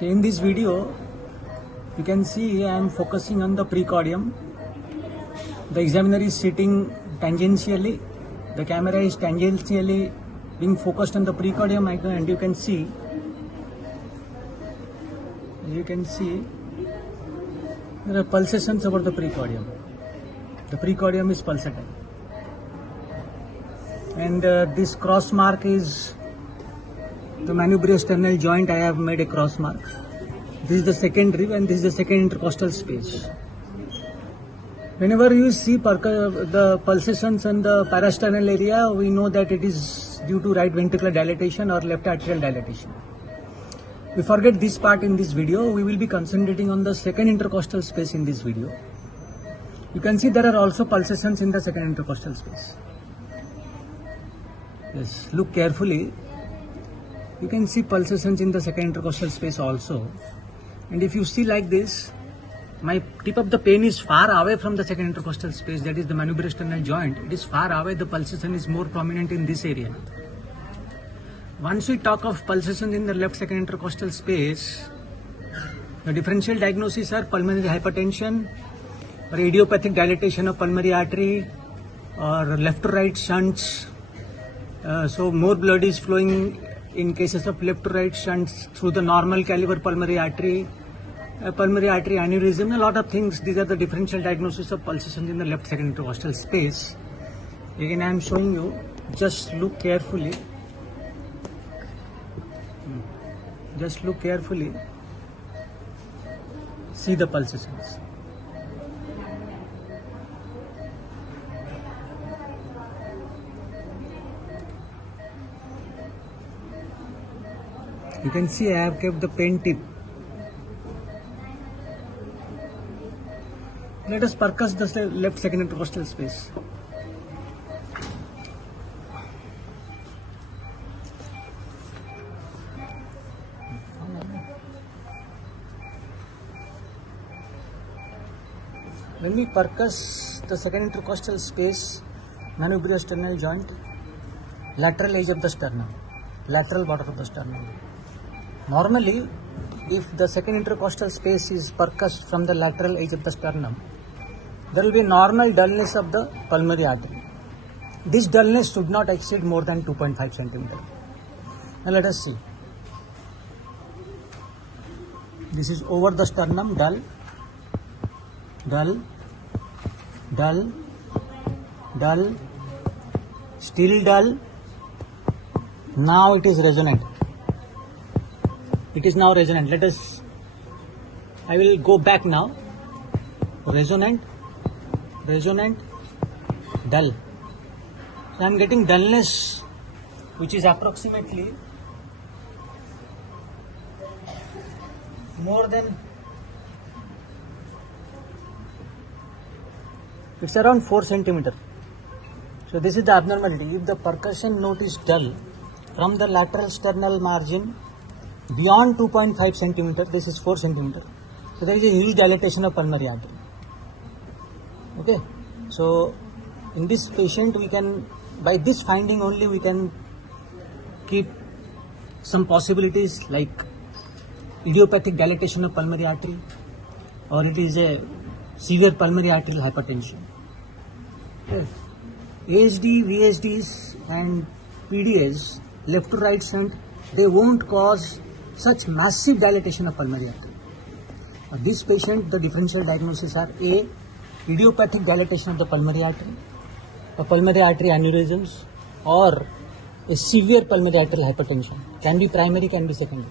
In this video, you can see I am focusing on the precordium. The examiner is sitting tangentially. The camera is tangentially being focused on the precordium, and you can see there are pulsations over the precordium. The precordium is pulsatile, and this cross mark is the manubriosternal joint. I have made a cross mark. This is the second rib and this is the second intercostal space. Whenever you see the pulsations in the parasternal area, we know that it is due to right ventricular dilatation or left atrial dilatation. We forget this part in this video. We will be concentrating on the second intercostal space in this video. You can see there are also pulsations in the second intercostal space. Yes, look carefully. You can see pulsations in the second intercostal space also. And if you see like this, my tip of the pen is far away from the second intercostal space, that is the manubriosternal joint. It is far away. The pulsation is more prominent in this area. Once we talk of pulsations in the left second intercostal space, the differential diagnoses are pulmonary hypertension or idiopathic dilatation of pulmonary artery or left to right shunts. So more blood is flowing in cases of left to right shunts through the normal caliber pulmonary artery aneurysm, a lot of things. These are the differential diagnosis of pulsations in the left second intercostal space. Again, I am showing you. Just look carefully. Just look carefully. See the pulsations. You can see I have kept the pen tip. Let us percuss the left second intercostal space. When we percuss the second intercostal space, manubriosternal joint, lateral edge of the sternum, lateral border of the sternum. Normally, if the second intercostal space is percussed from the lateral edge of the sternum, there will be normal dullness of the pulmonary artery. This dullness should not exceed more than 2.5 centimeter. Now let us see. This is over the sternum, dull, dull, dull, dull, still dull. Now it is resonant. It is now resonant. I will go back now. Resonant, resonant, dull. So I am getting dullness which is approximately more than, it's around 4 centimeter. So this is the abnormality. If the percussion note is dull from the lateral sternal margin beyond 2.5 centimeter, this is 4 centimeter. So there is a huge dilatation of pulmonary artery. Okay. So in this patient, we can, by this finding only, we can keep some possibilities like idiopathic dilatation of pulmonary artery, or it is a severe pulmonary arterial hypertension. Okay. ASD, VSDs and PDAs, left to right shunt, they won't cause such massive dilatation of pulmonary artery. This patient, the differential diagnoses are A, idiopathic dilatation of the pulmonary artery, a pulmonary artery aneurysms, or a severe pulmonary arterial hypertension. Can be primary, can be secondary.